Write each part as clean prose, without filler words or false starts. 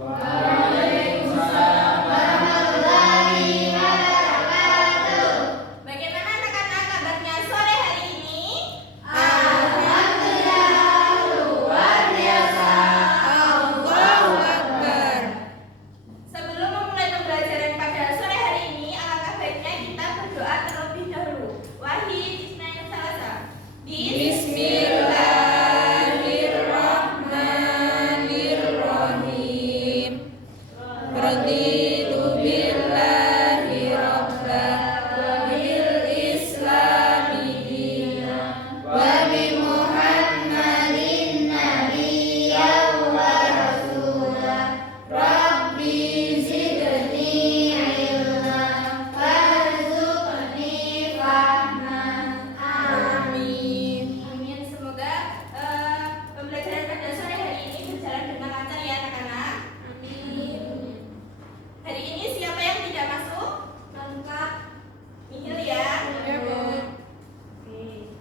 Waalaikumsalam warahmatullahi wabarakatuh. Bagaimana anak-anak kabarnya sore hari ini? Alhamdulillah, luar biasa. Allahu Akbar. Sebelum memulai pembelajaran pada sore hari ini, alangkah baiknya kita berdoa terlebih dahulu. Wahid, Ismail, Salasa. Bismillahirrahmanirrahim. Raditu billahi rabban wa bil islami dinan wa bi Muhammadin nabiyyan wa rasulah. Rabbi zidni ilma warzuqni fahman. Amin. Amin. Semoga pembelajaran pada sore hari ini berjalan dengan lancar ya anak-anak. Amin. Hari ini siapa yang tidak masuk? Lengkap. Nihil ya. Ya, Bu. Oke.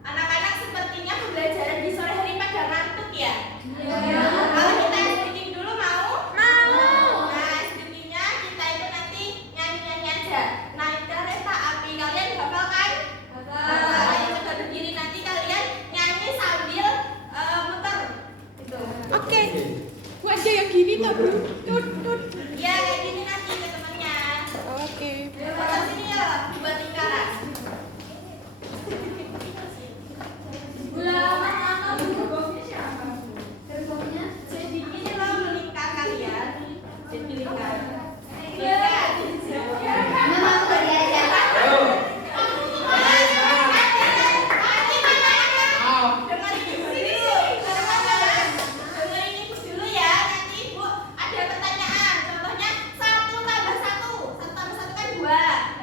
Anak-anak sepertinya pembelajaran di sore hari pada ngantuk ya. Kalau kita speaking dulu mau? Mau. Nah, speakingnya kita itu nanti nyanyi-nyanyi aja. Naik kereta api, kalian hafal kan? Hafal. Ayo coba berdiri, nanti kalian nyanyi sambil muter. Gitu. Oke, Bu aja yang gini toh, Bu. Tut, tut. Iya, kayak gini nanti ke temennya. Oke. Foto sini ya, buat lingkaran. Bulaman apa gerbongnya siapa? Gerbongnya jadi ini loh, melingkar kalian. Jadi lingkar. Iya. Mama mau diajak. Dengerin ibu dulu. Dengerin ibu dulu ya. Nanti ibu ada pertanyaan. Contohnya 1 tambah 1. 1 tambah 1 kan 2.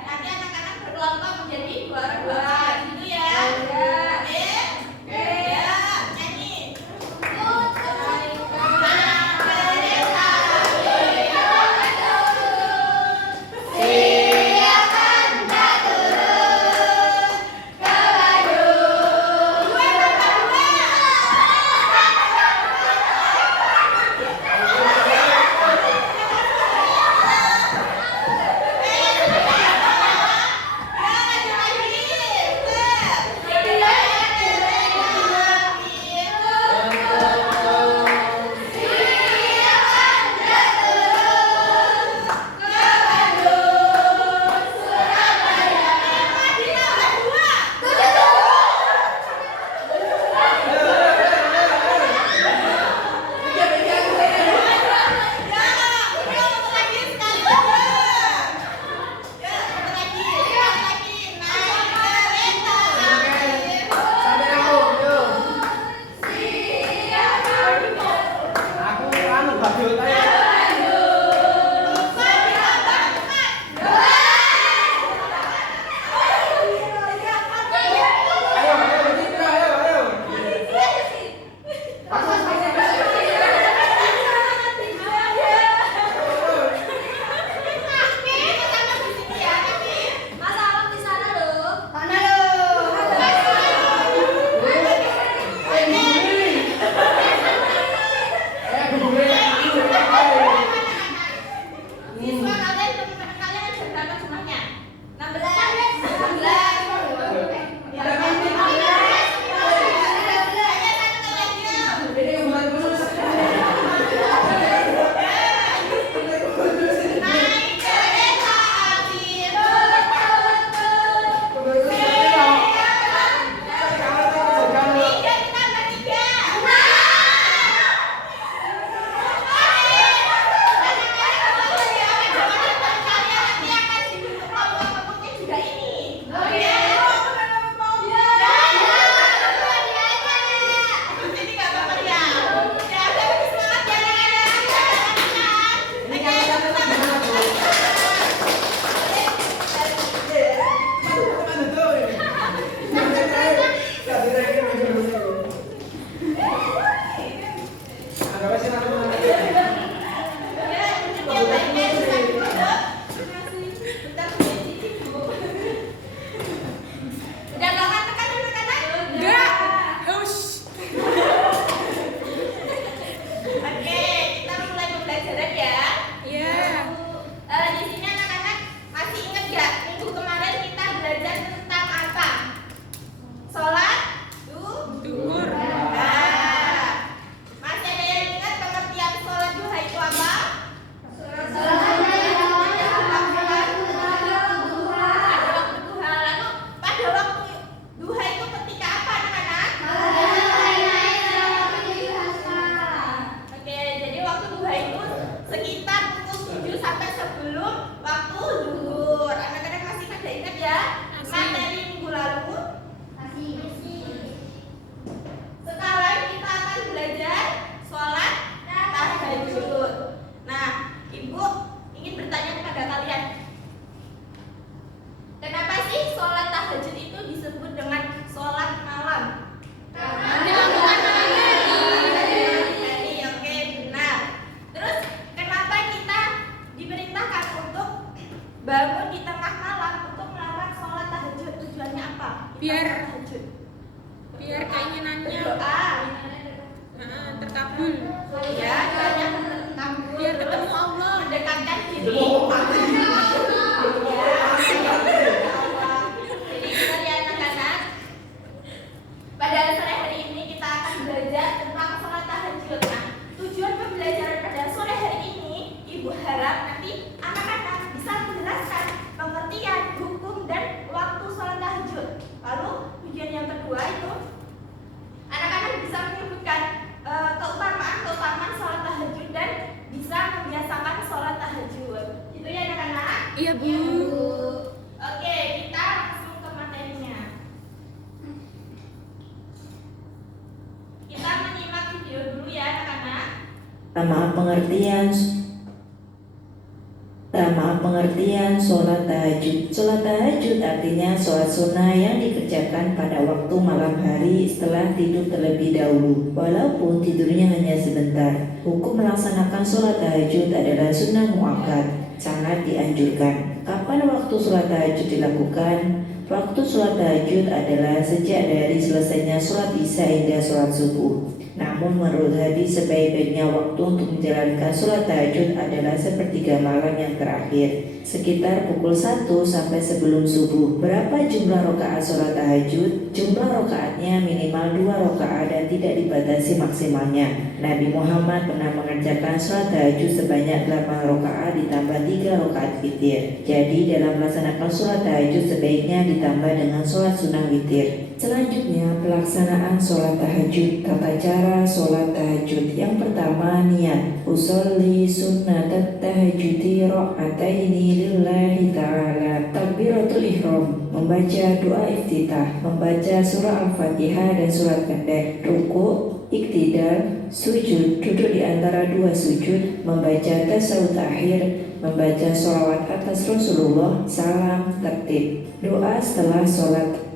Pengertian sholat tahajud. Sholat tahajud artinya sholat sunnah yang dikerjakan pada waktu malam hari setelah tidur terlebih dahulu, walaupun tidurnya hanya sebentar. Hukum melaksanakan sholat tahajud adalah sunnah muakkad, sangat dianjurkan. Kapan waktu sholat tahajud dilakukan? Waktu sholat tahajud adalah sejak dari selesainya sholat isya hingga sholat subuh. Namun menurut hadis sebaik-baiknya waktu untuk menjalankan sholat tahajud adalah sepertiga malam yang terakhir, sekitar pukul 1 sampai sebelum subuh. Berapa jumlah rakaat sholat tahajud? Jumlah rakaatnya minimal 2 rakaat dan tidak dibatasi maksimalnya. Nabi Muhammad pernah mengerjakan sholat tahajud sebanyak 8 rakaat ditambah 3 rakaat witir. Jadi dalam melaksanakan sholat tahajud sebaiknya ditambah dengan sholat sunnah witir. Selanjutnya, pelaksanaan sholat tahajud. Tata cara sholat tahajud. Yang pertama, niat. Usolli sunnatat tahajudi ra'ataini lillahi ta'ala. Takbiratul ihram, membaca doa iftitah, membaca surah Al-Fatihah dan surat pendek. Ruku, iktidal, sujud, duduk di antara 2 sujud, membaca tasawuf akhir, membaca sholawat atas Rasulullah, salam, tertib. Doa setelah sholat.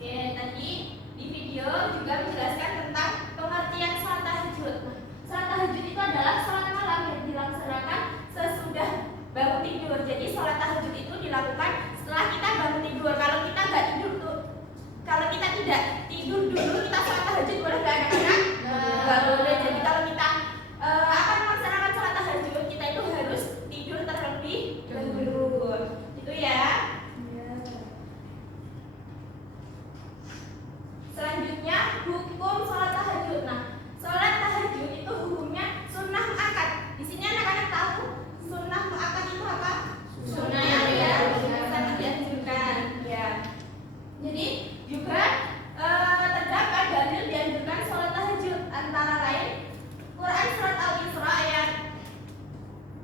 Oke, tadi di video juga menjelaskan tentang pengertian sholat tahajud. Sholat tahajud itu adalah sholat malam yang dilaksanakan sesudah bangun tidur. Jadi sholat tahajud itu dilakukan setelah kita bangun tidur. Kalau kita nggak tidur tuh, kalau kita tidak tidur dulu kita sholat tahajud boleh nggak anak-anak? Nggak boleh. Jadi kalau kita akan melaksanakan sholat tahajud, kita itu harus tidur terlebih dahulu. Itu ya. Selanjutnya hukum sholat tahajud. Nah, sholat tahajud itu hukumnya sunnah muakkad. Di sini anak-anak tahu sunnah muakkad itu apa? Sunnah yang sangat dianjurkan. Ya. Jadi juga terdapat dalil dianjurkan sholat tahajud, antara lain Quran surat Al-Isra ayat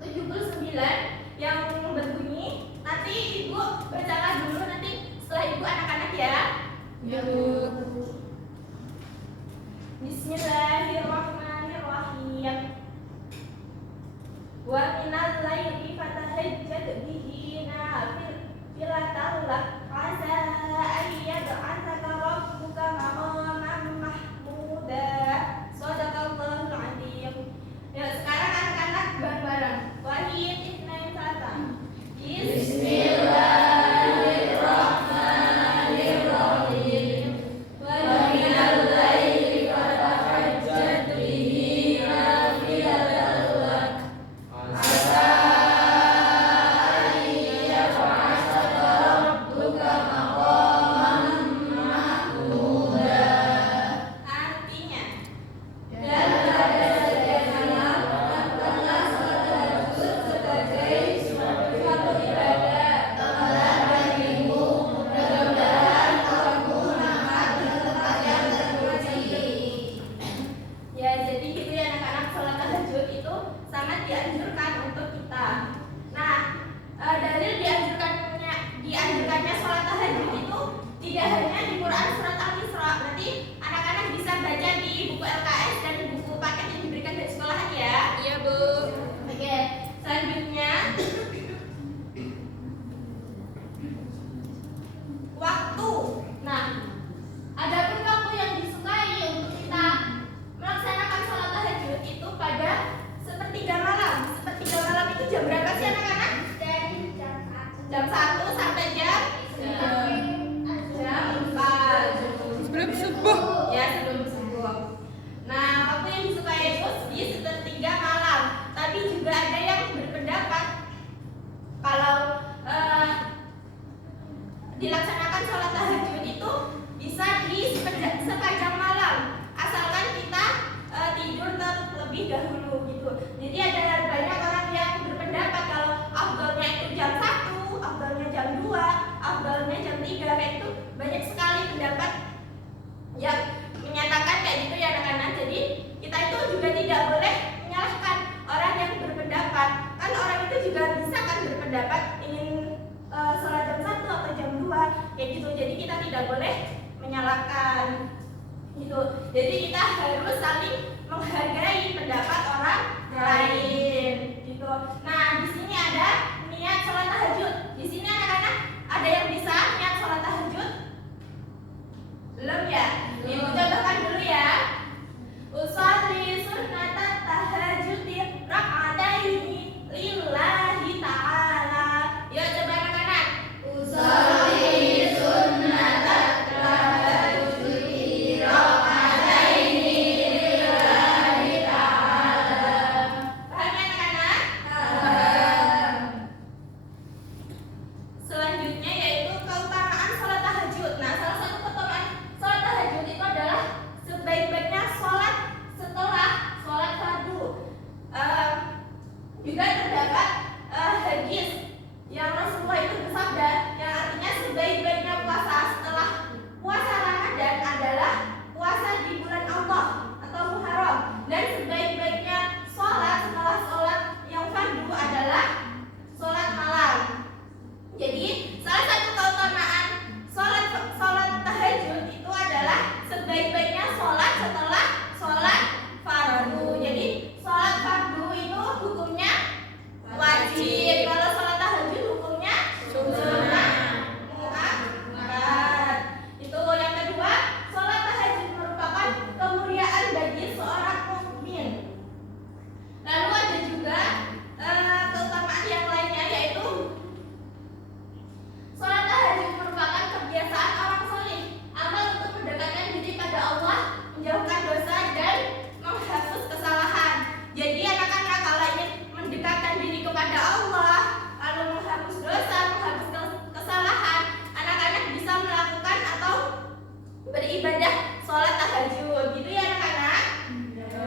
79 yang berbunyi, nanti ibu bacakan dulu, nanti setelah ibu anak-anak ya. Ya, Bu. Bismillahirrahmanirrahim. Wa minal laili fatahajjad bihi nafilatan lak asa an yab'atsaka rabbuka maqaman mahmuda. Shadaqallahul adzim. Ya, sekarang anak-anak bareng-bareng. Wahid isnain salasa. Bismillahirrahmanirrahim. Wa minal laili fatahajjad bihi nafilatan lak asa an yab'atsaka rabbuka maqaman mahmuda. Artinya, dan pada sejatinya lakukanlah sholat tahajud sebagai suatu ibadah telah bagimu. Mudah-mudahan kamu mendapat di tempat yang terpuji. Ya, jadi gitu ya anak-anak, sholat tahajud itu sangat dianjurkan untuk kita. Nah, dalil dianjurkannya sholat tahajud itu tidak hanya di Quran surat Al-Isra. Berarti anak-anak bisa baca di buku LKS dan buku paket yang diberikan dari sekolahan ya. Iya, Bu. Oke, selanjutnya waktu. Nah, adapun waktu yang disukai untuk kita melaksanakan sholat tahajud itu pada sepertiga malam. Sepertiga malam itu jam berapa sih anak-anak? Jam 1 sampai jam 4. Sebelum subuh. Ya, sebelum subuh. Nah, gitu. Jadi kita harus saling menghargai pendapat orang lain gitu. Nah, di sini ada niat sholat tahajud. Di sini anak-anak ada yang bisa niat sholat tahajud? Belum ya? Ibu contohkan dulu ya. Usolli sunnatat tahajudi rak'ataini lillahi ta'ala. Yuk coba anak-anak. Usolli sunnatat tahajudi rak'ataini lillahi ta'ala. Paham ya anak-anak? Paham. Selanjutnya yaitu keutamaan sholat tahajud. Nah, salah satu keutamaan sholat tahajud itu adalah sebaik-baiknya sholat setelah sholat fardu. Juga terdapat hadis yang Rasulullah itu bersabda yang artinya sebaik-baiknya puasa setelah puasa Ramadan adalah puasa di bulan Allah atau Muharram, dan sebaik-baiknya sholat setelah sholat yang fardu adalah sholat malam. Jadi salah satu keutamaan sholat tahajud itu adalah sebaik-baiknya sholat setelah sholat fardu. Jadi sholat fardu itu hukumnya wajib. Kalau sholat tahajud hukumnya sunnah muakkad. Itu yang kedua, sholat tahajud merupakan kemuliaan bagi seorang mukmin. Lalu ada juga keutamaan yang lainnya yaitu sholat tahajud merupakan kebiasaan orang soleh, amal untuk mendekatkan diri pada Allah, menjauhkan dosa dan menghapus kesalahan. Jadi anak-anak kalau ingin mendekatkan diri kepada Allah, lalu menghapus dosa, menghapus kesalahan, anak-anak bisa melakukan atau beribadah sholat tahajud. Gitu ya anak-anak.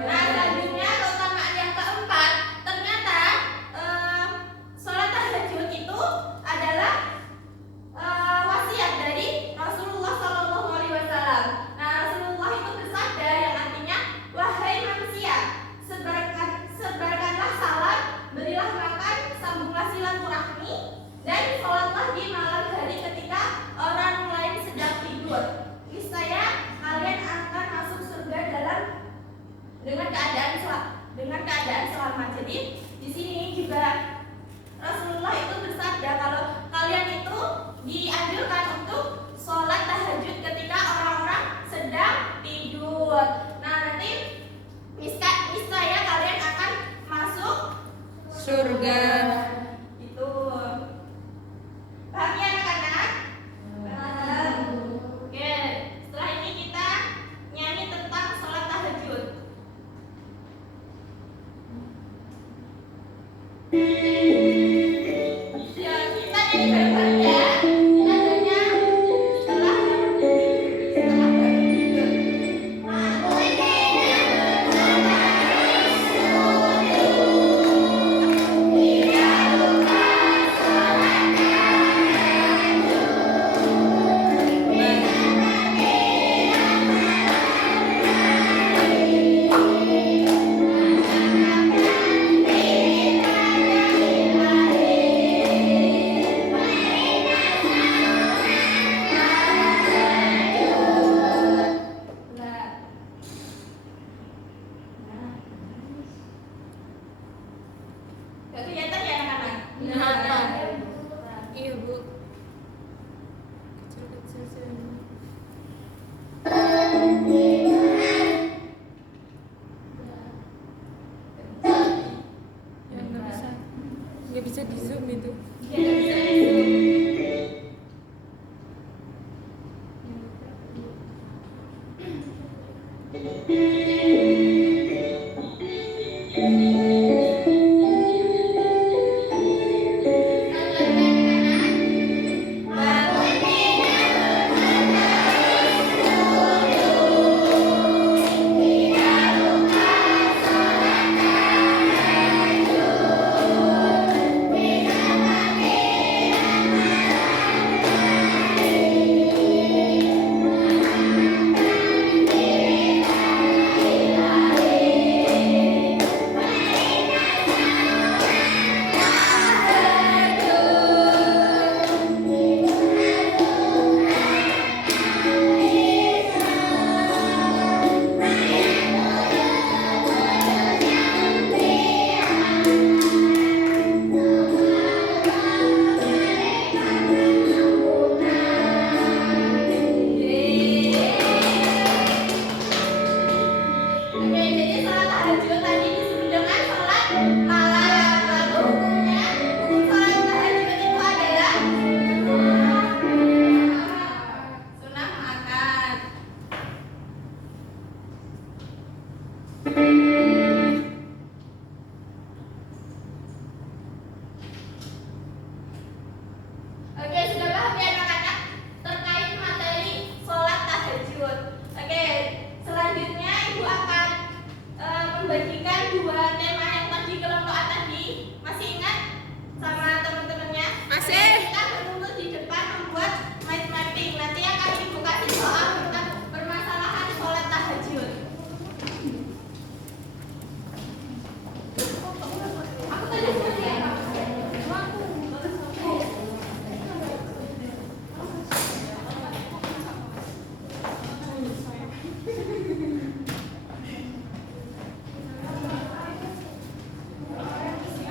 Nah, selanjutnya keutamaan yang keempat, ternyata sholat tahajud itu adalah wasiat dari Rasulullah SAW. Nah, Rasulullah itu bersabda yang artinya, wahai manusia, sebarkanlah salam, berilah makan, sambunglah silaturahmi, dan sholatlah di malam hari ketika orang lain sedang tidur. Niscaya kalian akan masuk surga dengan keadaan selamat. Jadi di sini juga Rasulullah itu bersabda kalau kalian itu dianjurkan untuk sholat tahajud ketika orang-orang sedang tidur. Nah, nanti niscaya kalian akan masuk Surga. itu. Paham ya anak-anak? Paham. Oke, setelah ini kita nyanyi tentang sholat tahajud. Ya, kita nyanyi bareng-bareng ya. Nadanya setelah tidur. Gak kelihatan ya anak-anak? Nah, iya bu. Kecil-kecil sih. Ya nggak bisa di zoom itu. Ya, gak bisa di-zoom. jadi sholat tahajud tadi disebut dengan sholat malam. Lalu hukum sholat tahajud itu adalah sunnah muakkad. Oke, sudah paham ya anak-anak terkait materi sholat tahajud. Oke, selanjutnya ibu akan membagikan dua tema yang tadi kelompokan tadi. Masih ingat sama teman-temannya? Masih. Kita berkumpul di depan membuat mind mapping. Nanti akan ibu kasih soal tentang permasalahan sholat tahajud. Aku tadi seperti apa?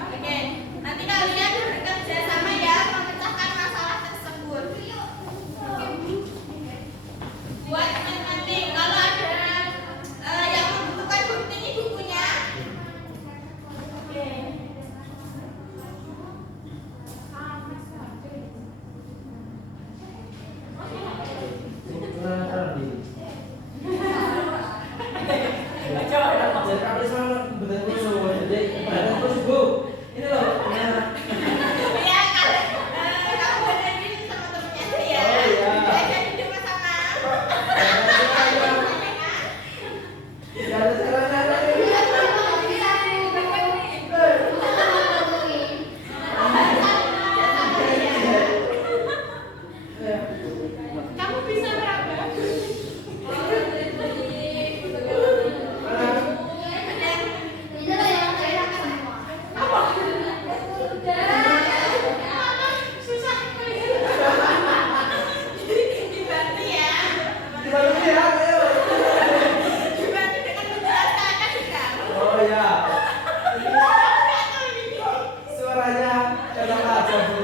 Oke, nanti kalian bekerja sama ya memecahkan masalah tersebut. Buat nanti kalau ada yang membutuhkan bukti ini bukunya. Oke. Ya, kamu benerin sama temennya aja ya. Belajar di rumah sama. Kamu bisa berapa? Susah. Dibantu ya. Dibantu dengan menjelaskan kan juga. Suaranya enak aja, Bu.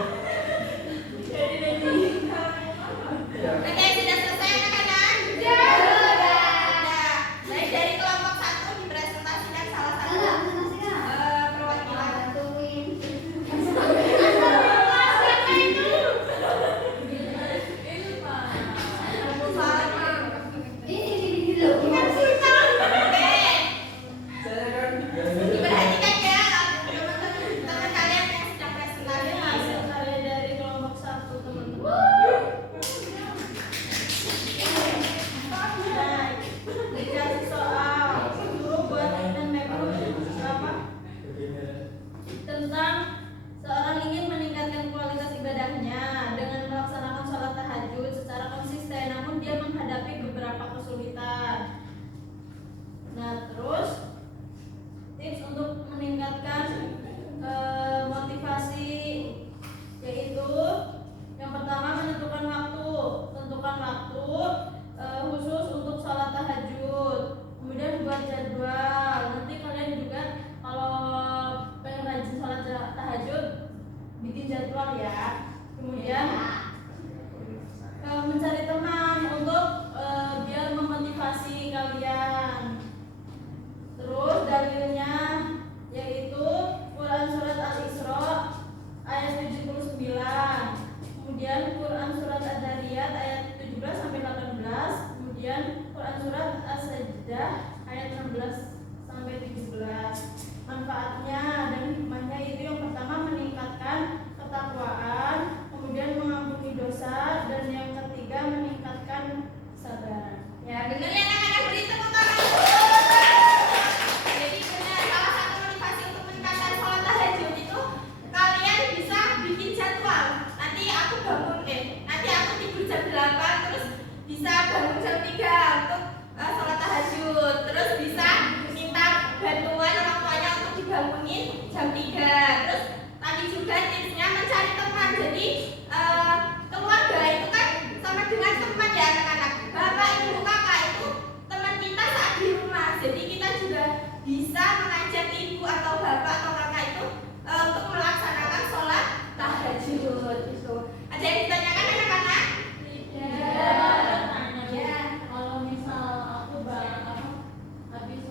Oke, sudah selesai anak-anak? Sudah. Baik, dari kelompok 1 dipresentasikan salah satu perwakilan. Oke, Saya kan diperhatikan ya teman-teman kalian yang sedang presentasi hasil karya dari kelompok 1 teman-teman. Dikasih soal suruh buat dan mapping apa tentang seorang ingin meningkatkan kualitas ibadahnya dengan melaksanakan sholat tahajud secara konsisten, namun dia menghadapi beberapa kesulitan. Nah, terus tips untuk meningkatkan motivasi yaitu yang pertama menentukan waktu, tentukan waktu khusus untuk sholat tahajud. Kemudian buat jadwal. Nanti kalian juga kalau pengen rajin sholat tahajud bikin jadwal ya. Kemudian mencari teman untuk biar memotivasi kalian. Terus dalilnya yaitu Quran surat Al-Isra ayat 79. Kemudian Quran surat Ad-Dariyat ayat 17 sampai 18. Kemudian Quran surat As-Sajdah ayat 16 sampai 17. Manfaatnya dan hikmahnya itu yang pertama meningkatkan ketakwaan, kemudian mengampuni dosa, dan yang ketiga meningkatkan kesabaran. Ya, benar ya anak-anak, beri tepuk tangan. Jadi benar, salah satu motivasi untuk meningkatkan sholat tahajud itu kalian bisa bikin jadwal. Nanti aku tidur jam 8 terus bisa bangun jam 3 untuk sholat tahajud. Terus bisa minta bantuan orang tuanya untuk dibangunin jam 3. Terus tadi juga tipsnya mencari teman. Jadi keluarga itu kan sama dengan teman ya anak-anak. Bapak, ibu, kakak itu teman kita saat di rumah. Jadi kita juga bisa mengajak ibu atau bapak atau kakak itu untuk melaksanakan sholat tahajud. Gitu. Ada yang ditanyakan anak-anak? Tidak. Kalau misal aku habis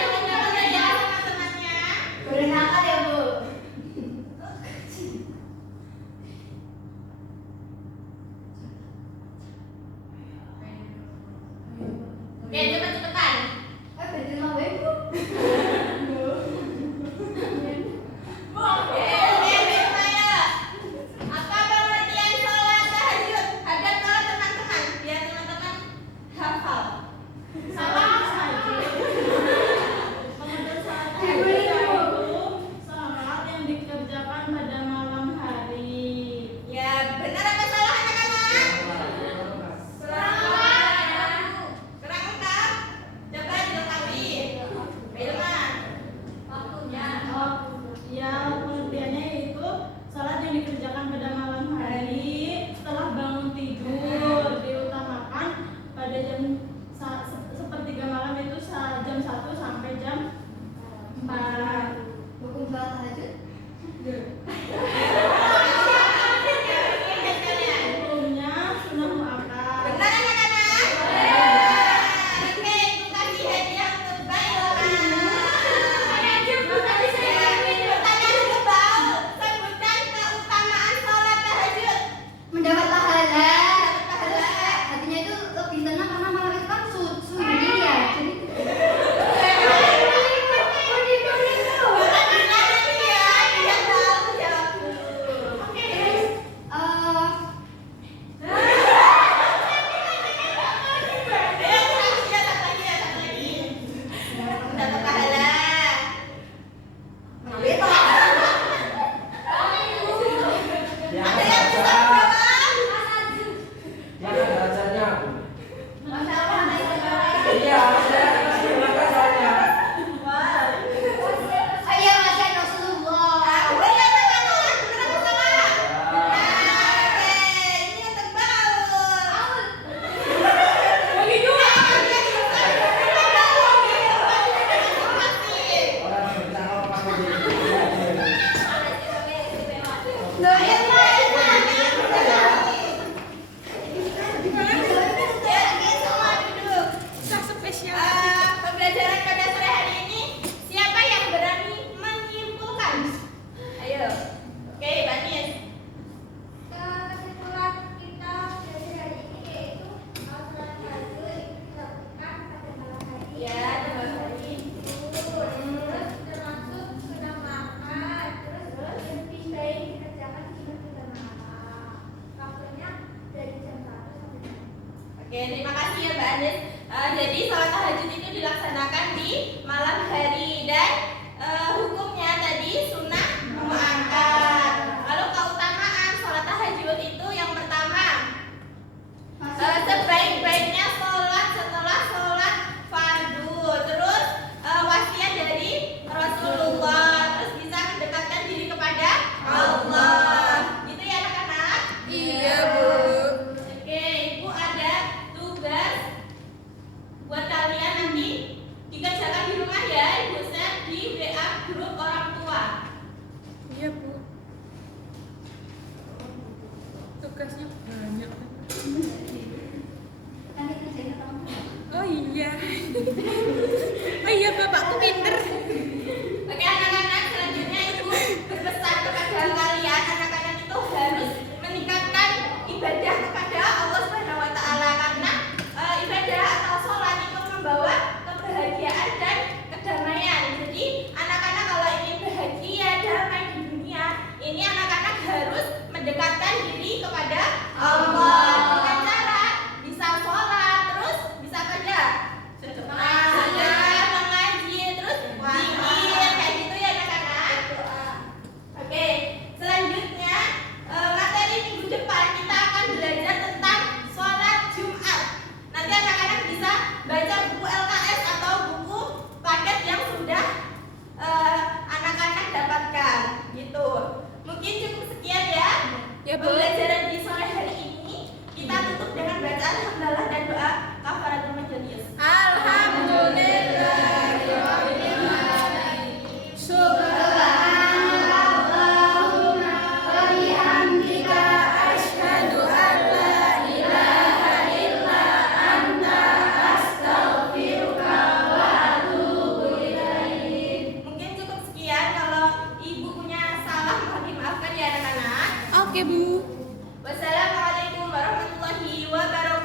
Jangan-jangan ya teman-temannya. Berenangkan ya, Bu. Oke, cepet-cepetan. Bener mau Bu. Oke, Bismaya. Apa pengertian sholat tahajud? Hadap kalau teman-teman, biar teman-teman hafal. Salah saja. Pengertian salat tahajud yaitu salat yang dikerjakan pada malam hari. Ya, benar apa salah anak-anak? Kurang lengkap? Coba dilengkapi. Bilman. Waktunya. Oh, ya pengertiannya yaitu salat yang dikerjakan pada malam hari setelah bangun tidur, diutamakan pada jam sepertiga malam itu jam 1 sampai jam 4. Hukum sholat tahajud. Hukumnya sunnah muakkad. Benar anak-anak? Oke, ibu kasih hadiah untuk Bailman. Pertanyaan global. Sebutkan keutamaan sholat tahajud. Mendapat pahala. Dapat pahala. Hatinya itu lebih tenang karena malam itu kan sunyi ya. Jadi Bukan benar nanti ya, dia tahu jawab dulu. Satu lagi. Dapat pahala. Yang Ada yang bisa baca, jawab? yang bacanya. Masya Allah, Iya, saya kasih bacanya. Ayah Masya Rasulullah. Benar anak-anak, benar apa salah? Oke, ini untuk Baul. Bagi dua. Orang berusaha pakai diri. Pembelajaran pada sore hari ini, siapa yang berani menyimpulkan? Ayo. Oke, Mbak Nis. Kesimpulan kita dari hari ini yaitu sholat tahajud dilakukan pada malam hari. Ya, coba hari. Terus termasuk sudah makan, terus lebih baik dikerjakan jika sudah malam. Waktunya dari jam 1 sampai jam 4. Oke, terima kasih ya Mbak Anies. Jadi sholat tahajud itu dilaksanakan di malam hari dan hukumnya tadi sunnah muakkad. Lalu keutamaan sholat tahajud itu yang pertama, sebaik-baiknya sholat setelah sholat fardu. Terus wasiat dari Rasulullah. Terus bisa mendekatkan diri kepada Allah. Gitu ya anak-anak? Iya, Bu. Oke, Ibu ada tugas buat kalian nanti dikerjakan di rumah ya. Ibu share di WA grup orang tua. Iya, Bu. Tugasnya banyak. Nanti kerjain ketemu. Oh iya. Oh iya, bapakku pinter. Oke anak-anak, selanjutnya Ibu berpesan kepada kalian, anak-anak itu harus meningkatkan ibadah kepada Allah Subhanahu wa taala karena ibadah atau sholat itu membawa kebahagiaan dan kedamaian. Jadi anak-anak kalau ingin bahagia, damai di dunia, ini anak-anak harus mendekatkan diri kepada Allah dengan cara bisa sholat, terus bisa kerja mengaji, terus zikir kayak gitu ya anak-anak. Oke, selanjutnya materi minggu depan kita akan belajar tentang sholat Jumat. Nanti anak-anak bisa baca buku LKS atau buku paket yang sudah anak-anak dapatkan gitu. Mungkin cukup sekian ya. Ya, Bu. Pembelajaran di sore hari ini kita tutup dengan bacaan hamdalah dan doa kafaratul majelis. Subhanallahumma wa bihamdika asyhadu an la ilaha illa Oke, Bu. Wassalamualaikum warahmatullahi wabarakatuh.